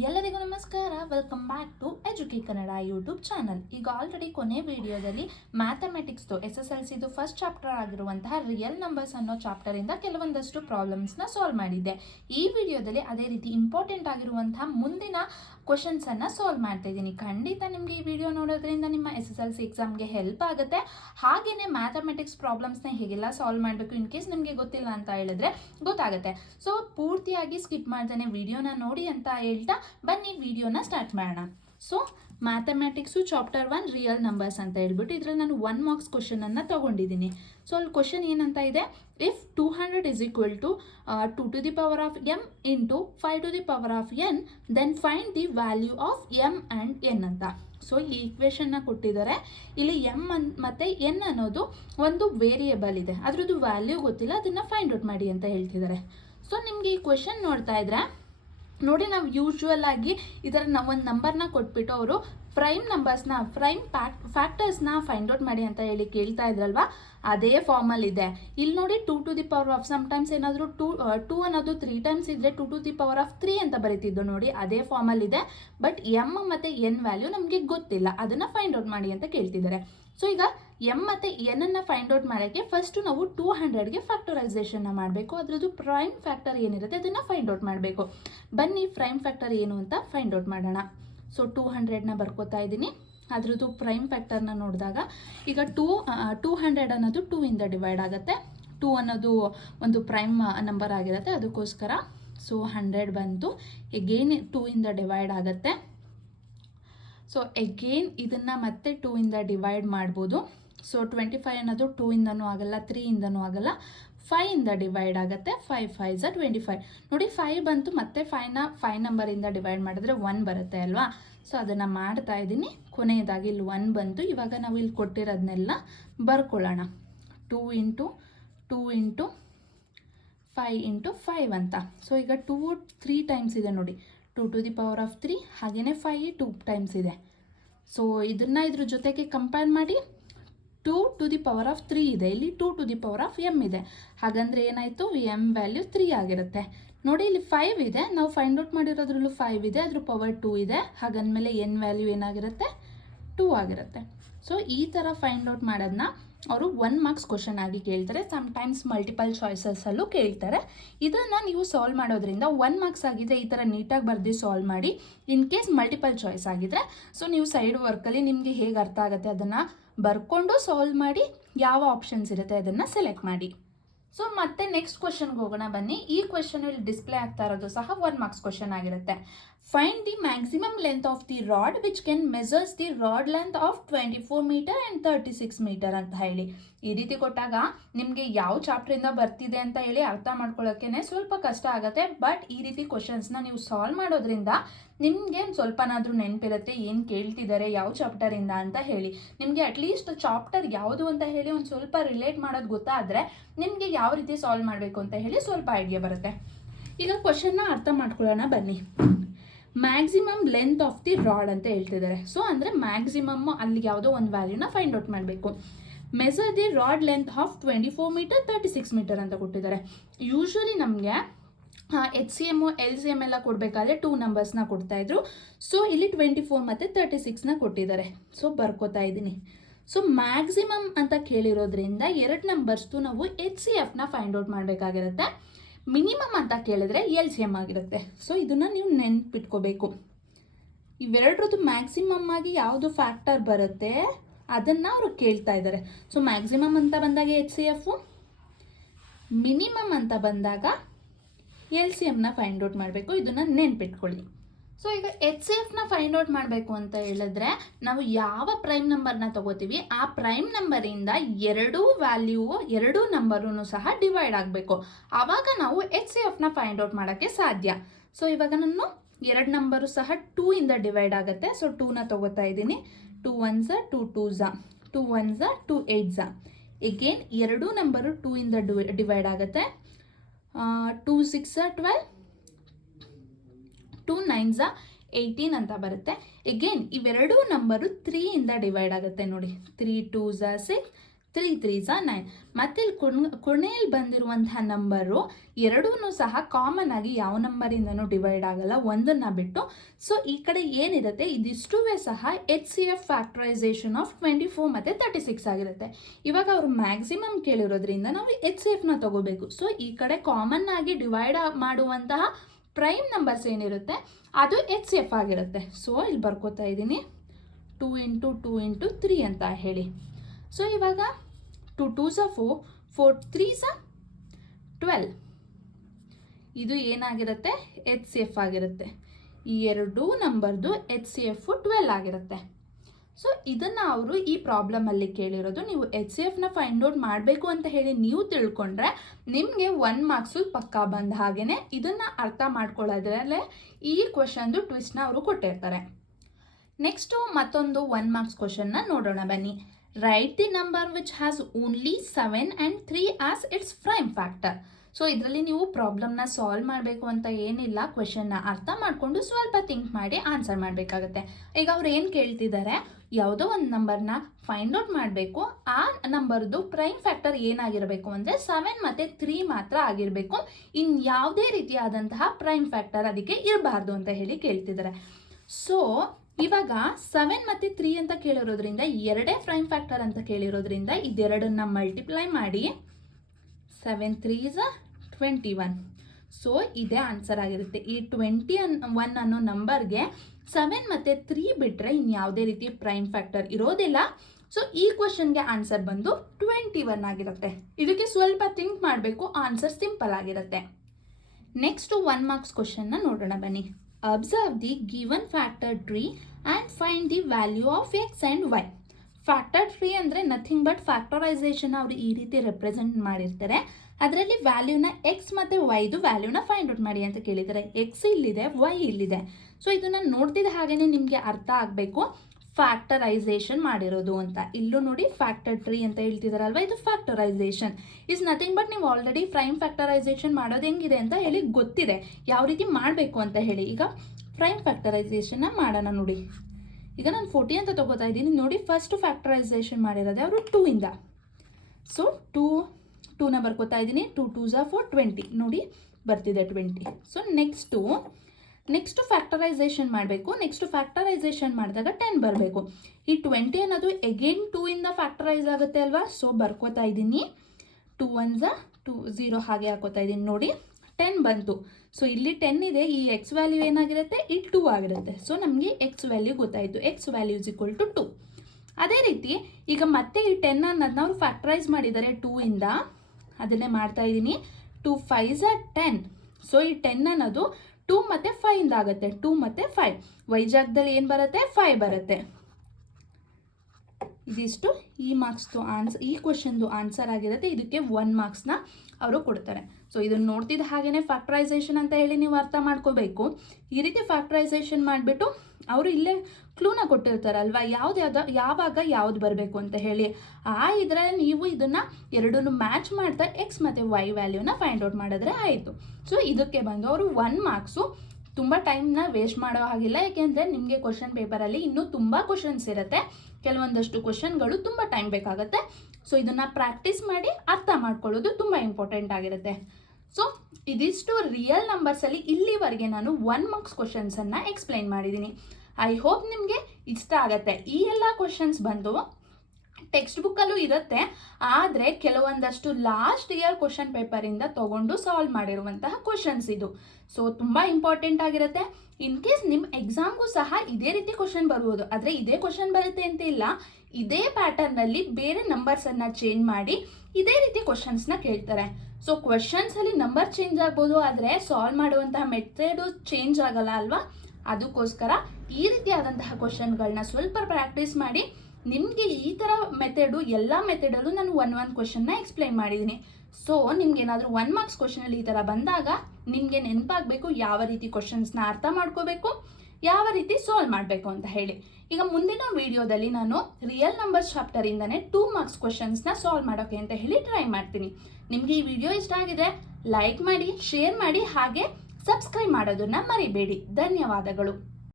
ಎಲ್ಲರಿಗೂ ನಮಸ್ಕಾರ. Welcome back to ಎಜುಕೇ ಕನ್ನಡ ಯೂಟ್ಯೂಬ್ ಚಾನಲ್. ಈಗ ಆಲ್ರೆಡಿ ಕೊನೆ ವಿಡಿಯೋದಲ್ಲಿ ಮ್ಯಾಥಮೆಟಿಕ್ಸ್ದು SSLCದು ಫಸ್ಟ್ ಚಾಪ್ಟರ್ ಆಗಿರುವಂತಹ ರಿಯಲ್ ನಂಬರ್ಸ್ ಅನ್ನೋ ಚಾಪ್ಟರಿಂದ ಕೆಲವೊಂದಷ್ಟು ಪ್ರಾಬ್ಲಮ್ಸ್ನ ಸಾಲ್ವ್ ಮಾಡಿದ್ದೆ. ಈ ವಿಡಿಯೋದಲ್ಲಿ ಅದೇ ರೀತಿ ಇಂಪಾರ್ಟೆಂಟ್ ಆಗಿರುವಂತಹ ಮುಂದಿನ ಕ್ವಶನ್ಸನ್ನು ಸಾಲ್ವ್ ಮಾಡ್ತಾ ಇದ್ದೀನಿ. ಖಂಡಿತ ನಿಮಗೆ ಈ ವಿಡಿಯೋ ನೋಡೋದ್ರಿಂದ ನಿಮ್ಮ SSLC ಎಕ್ಸಾಮ್ಗೆ ಹೆಲ್ಪ್ ಆಗುತ್ತೆ. ಹಾಗೆಯೇ ಮ್ಯಾಥಮೆಟಿಕ್ಸ್ ಪ್ರಾಬ್ಲಮ್ಸ್ನ ಹೇಗೆಲ್ಲ ಸಾಲ್ವ್ ಮಾಡಬೇಕು ಇನ್ ಕೇಸ್ ನಿಮಗೆ ಗೊತ್ತಿಲ್ಲ ಅಂತ ಹೇಳಿದ್ರೆ ಗೊತ್ತಾಗುತ್ತೆ. ಸೊ ಪೂರ್ತಿಯಾಗಿ ಸ್ಕಿಪ್ ಮಾಡ್ದೇನೆ ವಿಡಿಯೋನ ನೋಡಿ ಅಂತ ಹೇಳ್ತಾ ಬನ್ನಿ ವಿಡಿಯೋನ ಸ್ಟಾರ್ಟ್ ಮಾಡೋಣ. So mathematics chapter 1 real numbers ಅಂತ ಹೇಳ್ಬಿಟ್ಟು ಇದರಲ್ಲಿ ನಾನು 1 ಮಾರ್ಕ್ಸ್ ಕ್ವಶನ್ ಅನ್ನು ತಗೊಂಡಿದ್ದೀನಿ. ಸೊ ಅಲ್ಲಿ ಕ್ವಶನ್ ಏನಂತ ಇದೆ, if 200 is equal to 2 to the power of m into 5 to the power of n, then find the value of m and n ಅಂತ. ಸೊ ಈ ಈಕ್ವೇಷನ್ನ ಕೊಟ್ಟಿದ್ದಾರೆ. ಇಲ್ಲಿ ಎಮ್ ಮತ್ತು ಎನ್ ಅನ್ನೋದು ಒಂದು ವೇರಿಯೇಬಲ್ ಇದೆ, ಅದರದ್ದು ವ್ಯಾಲ್ಯೂ ಗೊತ್ತಿಲ್ಲ, ಅದನ್ನು ಫೈಂಡ್ ಔಟ್ ಮಾಡಿ ಅಂತ ಹೇಳ್ತಿದ್ದಾರೆ. ಸೊ ನಿಮಗೆ ಈ ಕ್ವೆಶನ್ ನೋಡ್ತಾ ಇದ್ರೆ ನೋಡಿ, ನಾವು ಯೂಶ್ವಲ್ ಆಗಿ ಇದರ ಒಂದು ನಂಬರ್ನ ಕೊಟ್ಬಿಟ್ಟು ಅವರು ಪ್ರೈಮ್ ನಂಬರ್ಸ್ನ ಫ್ಯಾಕ್ಟರ್ಸ್ನ ಫೈಂಡ್ ಔಟ್ ಮಾಡಿ ಅಂತ ಹೇಳಿ ಕೇಳ್ತಾ ಇದ್ರಲ್ವಾ, ಅದೇ ಫಾರ್ಮಲ್ ಇದೆ. ಇಲ್ಲಿ ನೋಡಿ 2 to the power of sometimes ಏನಾದರೂ ಟೂ ಅನ್ನೋದು 3 ಟೈಮ್ಸ್ ಇದ್ದರೆ 2 to the power of 3 ಅಂತ ಬರೀತಿದ್ದು ನೋಡಿ, ಅದೇ ಫಾರ್ಮಲ್ ಇದೆ. ಬಟ್ ಎಮ್ ಮತ್ತು ಎನ್ ವ್ಯಾಲ್ಯೂ ನಮಗೆ ಗೊತ್ತಿಲ್ಲ, ಅದನ್ನು ಫೈಂಡ್ ಔಟ್ ಮಾಡಿ ಅಂತ ಕೇಳ್ತಿದ್ದಾರೆ. ಸೊ ಈಗ ಎಮ್ ಮತ್ತು ಎನ್ ಅನ್ನು ಫೈಂಡ್ ಔಟ್ ಮಾಡೋಕ್ಕೆ ಫಸ್ಟು ನಾವು 200ಗೆ ಫ್ಯಾಕ್ಟರೈಸೇಷನ್ನ ಮಾಡಬೇಕು. ಅದರದ್ದು ಪ್ರೈಮ್ ಫ್ಯಾಕ್ಟರ್ ಏನಿರುತ್ತೆ ಅದನ್ನು ಫೈಂಡ್ ಔಟ್ ಮಾಡಬೇಕು. ಬನ್ನಿ ಪ್ರೈಮ್ ಫ್ಯಾಕ್ಟರ್ ಏನು ಅಂತ ಫೈಂಡ್ ಔಟ್ ಮಾಡೋಣ. ಸೊ 200ನ ಬರ್ಕೋತಾ ಇದ್ದೀನಿ. ಅದರದ್ದು ಪ್ರೈಮ್ ಫ್ಯಾಕ್ಟರ್ನ ನೋಡಿದಾಗ ಈಗ 200 ಅನ್ನೋದು 2 ಇಂದ ಡಿವೈಡ್ ಆಗುತ್ತೆ. 2 ಅನ್ನೋದು ಒಂದು ಪ್ರೈಮ್ ನಂಬರ್ ಆಗಿರುತ್ತೆ, ಅದಕ್ಕೋಸ್ಕರ ಸೊ 100 ಬಂತು. ಎಗೇನ್ 2 ಇಂದ ಡಿವೈಡ್ ಆಗುತ್ತೆ. ಸೊ ಎಗೇನ್ ಇದನ್ನು ಮತ್ತೆ 2 ಇಂದ ಡಿವೈಡ್ ಮಾಡ್ಬೋದು. ಸೊ 25 ಅನ್ನೋದು 2 ಇಂದನೂ ಆಗಲ್ಲ, 3 ಇಂದನೂ ಆಗಲ್ಲ, 5 ಇಂದ ಡಿವೈಡ್ ಆಗುತ್ತೆ. 5 5 ಸ 25 ನೋಡಿ, 5 ಬಂತು, ಮತ್ತೆ 5ನ 5 ನಂಬರಿಂದ ಡಿವೈಡ್ ಮಾಡಿದ್ರೆ 1 ಬರುತ್ತೆ ಅಲ್ವಾ. ಸೊ ಅದನ್ನು ಮಾಡ್ತಾ ಇದ್ದೀನಿ. ಕೊನೆಯದಾಗಿ ಇಲ್ಲಿ 1 ಬಂತು. ಇವಾಗ ನಾವು ಇಲ್ಲಿ ಕೊಟ್ಟಿರೋದನ್ನೆಲ್ಲ ಬರ್ಕೊಳ್ಳೋಣ. 2 ಇಂಟು 2 ಇಂಟು 5 ಇಂಟು 5 ಅಂತ. ಸೊ ಈಗ 2 3 ಟೈಮ್ಸ್ ಇದೆ ನೋಡಿ, 2 to the power of 3, ಹಾಗೆಯೇ 5 2 ಟೈಮ್ಸ್ ಇದೆ. ಸೊ ಇದನ್ನು ಇದ್ರ ಜೊತೆಗೆ ಕಂಪೇರ್ ಮಾಡಿ 2 to the power of 3 ಇದೆ, ಇಲ್ಲಿ 2 to the power of m ಇದೆ. ಹಾಗಂದ್ರೆ ಏನಾಯಿತು, m ವ್ಯಾಲ್ಯೂ 3 ಆಗಿರುತ್ತೆ. ನೋಡಿ ಇಲ್ಲಿ 5 ಇದೆ, ನಾವು ಫೈಂಡ್ ಔಟ್ ಮಾಡಿರೋದ್ರಲ್ಲೂ 5 ಇದೆ, ಅದ್ರ ಪವರ್ 2 ಇದೆ. ಹಾಗಂದಮೇಲೆ n ವ್ಯಾಲ್ಯೂ ಏನಾಗಿರುತ್ತೆ, 2 ಆಗಿರುತ್ತೆ. ಸೊ ಈ ಥರ ಫೈಂಡ್ ಔಟ್ ಮಾಡೋದನ್ನ ಅವರು 1 ಮಾರ್ಕ್ಸ್ ಕ್ವಶನ್ ಆಗಿ ಕೇಳ್ತಾರೆ. ಸಮ್ಟೈಮ್ಸ್ ಮಲ್ಟಿಪಲ್ ಚಾಯ್ಸಸ್ಸಲ್ಲೂ ಕೇಳ್ತಾರೆ. ಇದನ್ನು ನೀವು ಸಾಲ್ವ್ ಮಾಡೋದ್ರಿಂದ 1 ಮಾರ್ಕ್ಸ್ ಆಗಿದ್ರೆ ಈ ಥರ ನೀಟಾಗಿ ಬರೆದು ಸಾಲ್ವ್ ಮಾಡಿ. ಇನ್ ಕೇಸ್ ಮಲ್ಟಿಪಲ್ ಚಾಯ್ಸ್ ಆಗಿದ್ರೆ ಸೊ ನೀವು ಸೈಡ್ ವರ್ಕಲ್ಲಿ ನಿಮಗೆ ಹೇಗೆ ಅರ್ಥ ಆಗುತ್ತೆ ಅದನ್ನು ಬರ್ಕೊಂಡು ಸಾಲ್ವ್ ಮಾಡಿ, ಯಾವ ಆಪ್ಷನ್ಸ್ ಇರುತ್ತೆ ಅದನ್ನು ಸೆಲೆಕ್ಟ್ ಮಾಡಿ. ಸೊ ಮತ್ತೆ ನೆಕ್ಸ್ಟ್ ಕ್ವಶನ್ಗೆ ಹೋಗೋಣ ಬನ್ನಿ. ಈ ಕ್ವಶನ್ ಇಲ್ಲಿ ಡಿಸ್ಪ್ಲೇ ಆಗ್ತಾ ಇರೋದು ಸಹ 1 ಮಾರ್ಕ್ಸ್ ಕ್ವಶನ್ ಆಗಿರುತ್ತೆ. Find the maximum length of the rod which can measures the rod length of 24 metre and 36 metre ಅಂತ ಹೇಳಿ. ಈ ರೀತಿ ಕೊಟ್ಟಾಗ ನಿಮಗೆ ಯಾವ ಚಾಪ್ಟ್ರಿಂದ ಬರ್ತಿದೆ ಅಂತ ಹೇಳಿ ಅರ್ಥ ಮಾಡ್ಕೊಳ್ಳೋಕ್ಕೇ ಸ್ವಲ್ಪ ಕಷ್ಟ ಆಗುತ್ತೆ. ಬಟ್ ಈ ರೀತಿ ಕ್ವಶನ್ಸ್ನ ನೀವು ಸಾಲ್ವ್ ಮಾಡೋದ್ರಿಂದ ನಿಮಗೆ ಸ್ವಲ್ಪನಾದರೂ ನೆನಪಿರುತ್ತೆ ಏನು ಕೇಳ್ತಿದ್ದಾರೆ, ಯಾವ ಚಾಪ್ಟರಿಂದ ಅಂತ ಹೇಳಿ. ನಿಮಗೆ ಅಟ್ಲೀಸ್ಟ್ ಚಾಪ್ಟರ್ ಯಾವುದು ಅಂತ ಹೇಳಿ ಒಂದು ಸ್ವಲ್ಪ ರಿಲೇಟ್ ಮಾಡೋದು ಗೊತ್ತಾದರೆ ನಿಮಗೆ ಯಾವ ರೀತಿ ಸಾಲ್ವ್ ಮಾಡಬೇಕು ಅಂತ ಹೇಳಿ ಸ್ವಲ್ಪ ಐಡಿಯಾ ಬರುತ್ತೆ. ಈಗ ಕ್ವಶನ್ನ ಅರ್ಥ ಮಾಡ್ಕೊಳ್ಳೋಣ ಬನ್ನಿ. Maximum length of the rod ಅಂತ ಹೇಳ್ತಿದ್ದಾರೆ. ಸೊ ಅಂದರೆ ಮ್ಯಾಕ್ಸಿಮಮ್ ಅಲ್ಲಿಗೆ ಯಾವುದೋ ಒಂದು ವ್ಯಾಲ್ಯೂನ ಫೈಂಡ್ ಔಟ್ ಮಾಡಬೇಕು. Measure the rod length of 24 metre 36 metre ಅಂತ ಕೊಟ್ಟಿದ್ದಾರೆ. ಯೂಶ್ವಲಿ ನಮಗೆ HCM LCM ಎಲ್ಲ ಕೊಡಬೇಕಾದ್ರೆ 2 ನಂಬರ್ಸ್ನ ಕೊಡ್ತಾಯಿದ್ರು. ಸೊ ಇಲ್ಲಿ 24 ಮತ್ತು 36ನ ಕೊಟ್ಟಿದ್ದಾರೆ. ಸೊ ಬರ್ಕೋತಾ ಇದ್ದೀನಿ. ಸೊ ಮ್ಯಾಕ್ಸಿಮಮ್ ಅಂತ ಕೇಳಿರೋದ್ರಿಂದ 2 ನಂಬರ್ಸ್ದು ನಾವು HCFನ ಫೈಂಡ್ ಔಟ್ ಮಾಡಬೇಕಾಗಿರುತ್ತೆ. ಮಿನಿಮಮ್ ಅಂತ ಕೇಳಿದ್ರೆ LCM ಆಗಿರುತ್ತೆ. ಸೊ ಇದನ್ನು ನೀವು ನೆನ್ಪಿಟ್ಕೋಬೇಕು. ಇವೆರಡರದ್ದು ಮ್ಯಾಕ್ಸಿಮಮ್ ಆಗಿ ಯಾವುದು ಫ್ಯಾಕ್ಟರ್ ಬರುತ್ತೆ ಅದನ್ನು ಅವರು ಕೇಳ್ತಾ ಇದ್ದಾರೆ. ಸೊ ಮ್ಯಾಕ್ಸಿಮಮ್ ಅಂತ ಬಂದಾಗ HCF, ಮಿನಿಮಮ್ ಅಂತ ಬಂದಾಗ LCMನ ಫೈಂಡ್ ಔಟ್ ಮಾಡಬೇಕು. ಇದನ್ನು ನೆನ್ಪಿಟ್ಕೊಳ್ಳಿ. ಸೊ ಈಗ HCFನ ಫೈಂಡ್ ಔಟ್ ಮಾಡಬೇಕು ಅಂತ ಹೇಳಿದ್ರೆ ನಾವು ಯಾವ ಪ್ರೈಮ್ ನಂಬರ್ನ ತಗೋತೀವಿ ಆ ಪ್ರೈಮ್ ನಂಬರಿಂದ ಎರಡೂ ನಂಬರೂ ಸಹ ಡಿವೈಡ್ ಆಗಬೇಕು. ಆವಾಗ ನಾವು HCFನ ಫೈಂಡ್ ಔಟ್ ಮಾಡೋಕ್ಕೆ ಸಾಧ್ಯ. ಸೊ ಇವಾಗ ನಾನು 2 ನಂಬರು ಸಹ 2 ಇಂದ ಡಿವೈಡ್ ಆಗುತ್ತೆ. ಸೊ 2ನ ತಗೋತಾ ಇದ್ದೀನಿ. 2 1s 2 2s 2 1s 2 8s. Again 2 number 2 ಇಂದ ಡಿವೈಡ್ ಆಗುತ್ತೆ. 2 6 12, 2 9s 18 ಅಂತ ಬರುತ್ತೆ. ಎಗೇನ್ ಇವೆರಡೂ ನಂಬರು 3 ಇಂದ ಡಿವೈಡ್ ಆಗುತ್ತೆ ನೋಡಿ. 3 2s 6, 3 3s 9. ಮತ್ತೆ ಇಲ್ಲಿ ಕೊನೆಯಲ್ಲಿ ಬಂದಿರುವಂತಹ ನಂಬರು ಎರಡೂ ಸಹ ಕಾಮನ್ ಆಗಿ ಯಾವ ನಂಬರಿಂದನೂ ಡಿವೈಡ್ ಆಗಲ್ಲ, ಒಂದನ್ನು ಬಿಟ್ಟು. ಸೊ ಈ ಕಡೆ ಏನಿರುತ್ತೆ ಇದಿಷ್ಟೂ ಸಹ HCF ಫ್ಯಾಕ್ಟರೈಸೇಷನ್ ಆಫ್ 24 ಮತ್ತು 36 ಆಗಿರುತ್ತೆ. ಇವಾಗ ಅವರು ಮ್ಯಾಕ್ಸಿಮಮ್ ಕೇಳಿರೋದ್ರಿಂದ ನಾವು HCFನ ತಗೋಬೇಕು. ಸೊ ಈ ಕಡೆ ಕಾಮನ್ ಆಗಿ ಡಿವೈಡ್ ಮಾಡುವಂತಹ ಪ್ರೈಮ್ ನಂಬರ್ಸ್ ಏನಿರುತ್ತೆ ಅದು HCF ಆಗಿರುತ್ತೆ. ಸೊ ಇಲ್ಲಿ ಬರ್ಕೋತಾ ಇದ್ದೀನಿ 2 × 2 × 3 ಅಂತ ಹೇಳಿ. ಸೊ ಇವಾಗ 2 2s 4, 4 3s 12. ಇದು ಏನಾಗಿರುತ್ತೆ HCF ಆಗಿರುತ್ತೆ. ಈ ಎರಡೂ ನಂಬರ್ದು HCF 12 ಆಗಿರುತ್ತೆ. ಸೊ ಇದನ್ನು ಅವರು ಈ ಪ್ರಾಬ್ಲಮಲ್ಲಿ ಕೇಳಿರೋದು. ನೀವು HCFನ ಫೈಂಡ್ ಔಟ್ ಮಾಡಬೇಕು ಅಂತ ಹೇಳಿ ನೀವು ತಿಳ್ಕೊಂಡ್ರೆ ನಿಮಗೆ 1 ಮಾರ್ಕ್ಸು ಪಕ್ಕಾ ಬಂದ ಹಾಗೆಯೇ ಇದನ್ನು ಅರ್ಥ ಮಾಡ್ಕೊಳ್ಳೋದ್ರಲ್ಲೇ ಈ ಕ್ವಶನ್ದು ಟ್ವಿಸ್ಟ್ನ ಅವರು ಕೊಟ್ಟಿರ್ತಾರೆ. ನೆಕ್ಸ್ಟು ಮತ್ತೊಂದು 1 ಮಾರ್ಕ್ಸ್ ಕ್ವಶನ್ನ ನೋಡೋಣ ಬನ್ನಿ. Right the number which has only 7 and 3 as it's prime factor. So ಇದರಲ್ಲಿ ನೀವು ಪ್ರಾಬ್ಲಮ್ನ ಸಾಲ್ವ್ ಮಾಡಬೇಕು ಅಂತ ಏನಿಲ್ಲ, ಕ್ವೆಶನ್ನ ಅರ್ಥ ಮಾಡಿಕೊಂಡು ಸ್ವಲ್ಪ ಥಿಂಕ್ ಮಾಡಿ ಆನ್ಸರ್ ಮಾಡಬೇಕಾಗತ್ತೆ. ಈಗ ಅವ್ರು ಏನು ಕೇಳ್ತಿದ್ದಾರೆ, ಯಾವುದೋ ಒಂದು ನಂಬರ್ನ ಫೈಂಡ್ ಔಟ್ ಮಾಡಬೇಕು, ಆ ನಂಬರ್ದು ಪ್ರೈಮ್ ಫ್ಯಾಕ್ಟರ್ ಏನಾಗಿರಬೇಕು ಅಂದರೆ 7 ಮತ್ತು 3 ಮಾತ್ರ ಆಗಿರಬೇಕು, ಇನ್ನು ಯಾವುದೇ ರೀತಿಯಾದಂತಹ ಪ್ರೈಮ್ ಫ್ಯಾಕ್ಟರ್ ಅದಕ್ಕೆ ಇರಬಾರ್ದು ಅಂತ ಹೇಳಿ ಕೇಳ್ತಿದ್ದಾರೆ. ಸೊ ಇವಾಗ 7 ಮತ್ತು 3 ಅಂತ ಕೇಳಿರೋದ್ರಿಂದ ಎರಡೇ ಪ್ರೈಮ್ ಫ್ಯಾಕ್ಟರ್ ಅಂತ ಕೇಳಿರೋದ್ರಿಂದ ಇದೆರಡನ್ನ ಮಲ್ಟಿಪ್ಲೈ ಮಾಡಿ 7 3s 21. ಸೊ ಇದೇ ಆನ್ಸರ್ ಆಗಿರುತ್ತೆ. ಈ 21 ಅನ್ನೋ ನಂಬರ್ಗೆ 7 ಮತ್ತು 3 ಬಿಟ್ಟರೆ ಇನ್ಯಾವುದೇ ರೀತಿ ಪ್ರೈಮ್ ಫ್ಯಾಕ್ಟರ್ ಇರೋದಿಲ್ಲ. ಸೊ ಈ ಕ್ವಶನ್ಗೆ ಆನ್ಸರ್ ಬಂದು 21 ಆಗಿರುತ್ತೆ. ಇದಕ್ಕೆ ಸ್ವಲ್ಪ ಥಿಂಕ್ ಮಾಡಬೇಕು, ಆನ್ಸರ್ ಸಿಂಪಲ್ ಆಗಿರುತ್ತೆ. ನೆಕ್ಸ್ಟ್ 1 ಮಾರ್ಕ್ಸ್ ಕ್ವಶನ್ನ ನೋಡೋಣ ಬನ್ನಿ. Observe the given factor tree and find the value of x and y. Factor tree ಅಂದರೆ ನಥಿಂಗ್ ಬಟ್ ಫ್ಯಾಕ್ಟರೈಸೇಷನ್ ಅವರು ಈ ರೀತಿ ರೆಪ್ರೆಸೆಂಟ್ ಮಾಡಿರ್ತಾರೆ. ಅದರಲ್ಲಿ ವ್ಯಾಲ್ಯೂನ ಎಕ್ಸ್ ಮತ್ತು ವೈದು ವ್ಯಾಲ್ಯೂನ ಫೈಂಡ್ ಔಟ್ ಮಾಡಿ ಅಂತ ಕೇಳಿದ್ದಾರೆ. ಎಕ್ಸ್ ಇಲ್ಲಿದೆ, ವೈ ಇಲ್ಲಿದೆ. ಸೊ ಇದನ್ನು ನೋಡ್ತಿದ್ದ ಹಾಗೆಯೇ ನಿಮಗೆ ಅರ್ಥ ಆಗಬೇಕು ಫ್ಯಾಕ್ಟರೈಸೇಷನ್ ಮಾಡಿರೋದು ಅಂತ. ಇಲ್ಲೂ ನೋಡಿ ಫ್ಯಾಕ್ಟರ್ ಟ್ರೀ ಅಂತ ಹೇಳ್ತಿದಾರಲ್ವ, ಇದು ಫ್ಯಾಕ್ಟರೈಸೇಷನ್ ಇಸ್ ನಥಿಂಗ್ ಬಟ್ ನೀವು ಆಲ್ರೆಡಿ ಪ್ರೈಮ್ ಫ್ಯಾಕ್ಟರೈಸೇಷನ್ ಮಾಡೋದು ಹೆಂಗಿದೆ ಅಂತ ಹೇಳಿ ಗೊತ್ತಿದೆ, ಯಾವ ರೀತಿ ಮಾಡಬೇಕು ಅಂತ ಹೇಳಿ. ಈಗ ಪ್ರೈಮ್ ಫ್ಯಾಕ್ಟರೈಸೇಷನ್ನ ಮಾಡೋಣ ನೋಡಿ. ಈಗ ನಾನು 40 ಅಂತ ತಗೋತಾ ಇದ್ದೀನಿ ನೋಡಿ. ಫಸ್ಟ್ ಫ್ಯಾಕ್ಟರೈಸೇಷನ್ ಮಾಡಿರೋದೆ ಅವರು 2 ಇಂದ. ಸೊ 2ನ ಬರ್ಕೋತಾ ಇದ್ದೀನಿ. 2 2s 4 20 ನೋಡಿ ಬರ್ತಿದೆ 20. ಸೊ ನೆಕ್ಸ್ಟು ಫ್ಯಾಕ್ಟರೈಸೇಷನ್ ಮಾಡಬೇಕು. ನೆಕ್ಸ್ಟ್ ಫ್ಯಾಕ್ಟರೈಸೇಷನ್ ಮಾಡಿದಾಗ 10 ಬರಬೇಕು. ಈ 20 ಅನ್ನೋದು ಎಗೇನ್ 2 ಇಂದ ಫ್ಯಾಕ್ಟರೈಸ್ ಆಗುತ್ತೆ ಅಲ್ವಾ. ಸೊ ಬರ್ಕೋತಾ ಇದ್ದೀನಿ 2 1s 2 0 ಹಾಗೆ ಹಾಕೋತಾ ಇದ್ದೀನಿ ನೋಡಿ. 10 ಬಂತು. ಸೊ ಇಲ್ಲಿ 10 ಇದೆ, ಈ ಎಕ್ಸ್ ವ್ಯಾಲ್ಯೂ ಏನಾಗಿರುತ್ತೆ ಈ 2 ಆಗಿರುತ್ತೆ. ಸೊ ನಮಗೆ ಎಕ್ಸ್ ವ್ಯಾಲ್ಯೂ ಗೊತ್ತಾಯಿತು, x value is equal to 2. ಅದೇ ರೀತಿ ಈಗ ಮತ್ತೆ ಈ 10 ಅನ್ನೋದನ್ನ ಅವರು ಫ್ಯಾಕ್ಟರೈಸ್ ಮಾಡಿದ್ದಾರೆ 2 ಇಂದ, ಅದನ್ನೇ ಮಾಡ್ತಾ ಇದ್ದೀನಿ. 2 5s 10. ಸೊ ಈ 10 ಅನ್ನೋದು 2 ಮತ್ತು 5 ಇಂದ ಆಗುತ್ತೆ. 2 ಮತ್ತು 5 ವೈ ಜಾಗದಲ್ಲಿ ಏನು ಬರುತ್ತೆ 5 ಬರುತ್ತೆ. ಇದಿಷ್ಟು ಈ ಮಾರ್ಕ್ಸ್ದು ಆನ್ಸರ್, ಈ ಕ್ವಶನ್ದು ಆನ್ಸರ್ ಆಗಿರುತ್ತೆ. ಇದಕ್ಕೆ 1 ಮಾರ್ಕ್ಸ್ನ ಅವರು ಕೊಡ್ತಾರೆ. ಸೊ ಇದನ್ನು ನೋಡ್ತಿದ್ದ ಹಾಗೇ ಫ್ಯಾಕ್ಟರೈಸೇಷನ್ ಅಂತ ಹೇಳಿ ನೀವು ಅರ್ಥ ಮಾಡ್ಕೋಬೇಕು. ಈ ರೀತಿ ಫ್ಯಾಕ್ಟರೈಸೇಷನ್ ಮಾಡಿಬಿಟ್ಟು ಅವರು ಇಲ್ಲೇ ಕ್ಲೂನ ಕೊಟ್ಟಿರ್ತಾರಲ್ವ, ಯಾವಾಗ ಯಾವ್ದು ಬರಬೇಕು ಅಂತ ಹೇಳಿ. ಇದರಲ್ಲಿ ನೀವು ಇದನ್ನು ಎರಡನ್ನೂ ಮ್ಯಾಚ್ ಮಾಡ್ತಾ ಎಕ್ಸ್ ಮತ್ತು ವೈ ವ್ಯಾಲ್ಯೂನ ಫೈಂಡ್ ಔಟ್ ಮಾಡಿದ್ರೆ ಆಯಿತು. ಸೊ ಇದಕ್ಕೆ ಬಂದು ಅವರು 1 ಮಾರ್ಕ್ಸು. ತುಂಬ ಟೈಮ್ನ ವೇಸ್ಟ್ ಮಾಡೋ ಹಾಗಿಲ್ಲ, ಏಕೆಂದರೆ ನಿಮಗೆ ಕ್ವಶನ್ ಪೇಪರಲ್ಲಿ ಇನ್ನೂ ತುಂಬ ಕ್ವಶನ್ಸ್ ಇರುತ್ತೆ. ಕೆಲವೊಂದಷ್ಟು ಕ್ವಶನ್ಗಳು ತುಂಬ ಟೈಮ್ ಬೇಕಾಗುತ್ತೆ. ಸೊ ಇದನ್ನು ಪ್ರಾಕ್ಟೀಸ್ ಮಾಡಿ ಅರ್ಥ ಮಾಡ್ಕೊಳ್ಳೋದು ತುಂಬ ಇಂಪಾರ್ಟೆಂಟ್ ಆಗಿರುತ್ತೆ. ಸೊ ಇದಿಷ್ಟು ರಿಯಲ್ ನಂಬರ್ಸಲ್ಲಿ ಇಲ್ಲಿವರೆಗೆ ನಾನು 1 ಮಾರ್ಕ್ಸ್ ಕ್ವಶನ್ಸನ್ನು ಎಕ್ಸ್ಪ್ಲೈನ್ ಮಾಡಿದ್ದೀನಿ. ಐ ಹೋಪ್ ನಿಮಗೆ ಇಷ್ಟ ಆಗುತ್ತೆ. ಈ ಎಲ್ಲ ಕ್ವಶನ್ಸ್ ಬಂದು ಟೆಕ್ಸ್ಟ್ ಬುಕ್ಕಲ್ಲೂ ಇರುತ್ತೆ, ಆದರೆ ಕೆಲವೊಂದಷ್ಟು ಲಾಸ್ಟ್ ಇಯರ್ ಕ್ವಶನ್ ಪೇಪರಿಂದ ತೊಗೊಂಡು ಸಾಲ್ವ್ ಮಾಡಿರುವಂತಹ ಕ್ವಶನ್ಸ್ ಇದು. ಸೊ ತುಂಬ ಇಂಪಾರ್ಟೆಂಟ್ ಆಗಿರುತ್ತೆ. ಇನ್ ಕೇಸ್ ನಿಮ್ಮ ಎಕ್ಸಾಮ್ಗೂ ಸಹ ಇದೇ ರೀತಿ ಕ್ವಶನ್ ಬರ್ಬೋದು, ಆದರೆ ಇದೇ ಕ್ವಶನ್ ಬರುತ್ತೆ ಅಂತ ಇಲ್ಲ, ಇದೇ ಪ್ಯಾಟರ್ನಲ್ಲಿ ಬೇರೆ ನಂಬರ್ಸನ್ನು ಚೇಂಜ್ ಮಾಡಿ ಇದೇ ರೀತಿ ಕ್ವಶನ್ಸ್ನ ಕೇಳ್ತಾರೆ. ಸೊ ಕ್ವಶನ್ಸಲ್ಲಿ ನಂಬರ್ ಚೇಂಜ್ ಆಗ್ಬೋದು, ಆದರೆ ಸಾಲ್ವ್ ಮಾಡುವಂತಹ ಮೆಥಡು ಚೇಂಜ್ ಆಗಲ್ಲ ಅಲ್ವಾ. ಅದಕ್ಕೋಸ್ಕರ ಈ ರೀತಿಯಾದಂತಹ ಕ್ವಶನ್ಗಳನ್ನ ಸ್ವಲ್ಪ ಪ್ರಾಕ್ಟೀಸ್ ಮಾಡಿ. ನಿಮಗೆ ಈ ಥರ ಮೆಥಡು ಎಲ್ಲ ಮೆಥಡಲ್ಲೂ ನಾನು 1 ಕ್ವಶನ್ನ ಎಕ್ಸ್ಪ್ಲೈನ್ ಮಾಡಿದ್ದೀನಿ. ಸೊ ನಿಮ್ಗೇನಾದರೂ 1 ಮಾರ್ಕ್ಸ್ ಕ್ವಶನಲ್ಲಿ ಈ ಥರ ಬಂದಾಗ ನಿಮಗೆ ನೆನಪಾಗಬೇಕು ಯಾವ ರೀತಿ ಕ್ವಶನ್ಸ್ನ ಅರ್ಥ ಮಾಡ್ಕೋಬೇಕು, ಯಾವ ರೀತಿ ಸಾಲ್ವ್ ಮಾಡಬೇಕು ಅಂತ ಹೇಳಿ. ಈಗ ಮುಂದಿನ ವಿಡಿಯೋದಲ್ಲಿ ನಾನು ರಿಯಲ್ ನಂಬರ್ಸ್ ಚಾಪ್ಟರಿಂದನೇ 2 ಮಾರ್ಕ್ಸ್ ಕ್ವಶನ್ಸ್ನ ಸಾಲ್ವ್ ಮಾಡೋಕ್ಕೆ ಅಂತ ಹೇಳಿ ಟ್ರೈ ಮಾಡ್ತೀನಿ. ನಿಮಗೆ ಈ ವಿಡಿಯೋ ಇಷ್ಟ ಆಗಿದೆ ಲೈಕ್ ಮಾಡಿ, ಶೇರ್ ಮಾಡಿ, ಹಾಗೆ ಸಬ್ಸ್ಕ್ರೈಬ್ ಮಾಡೋದನ್ನ ಮರಿಬೇಡಿ. ಧನ್ಯವಾದಗಳು.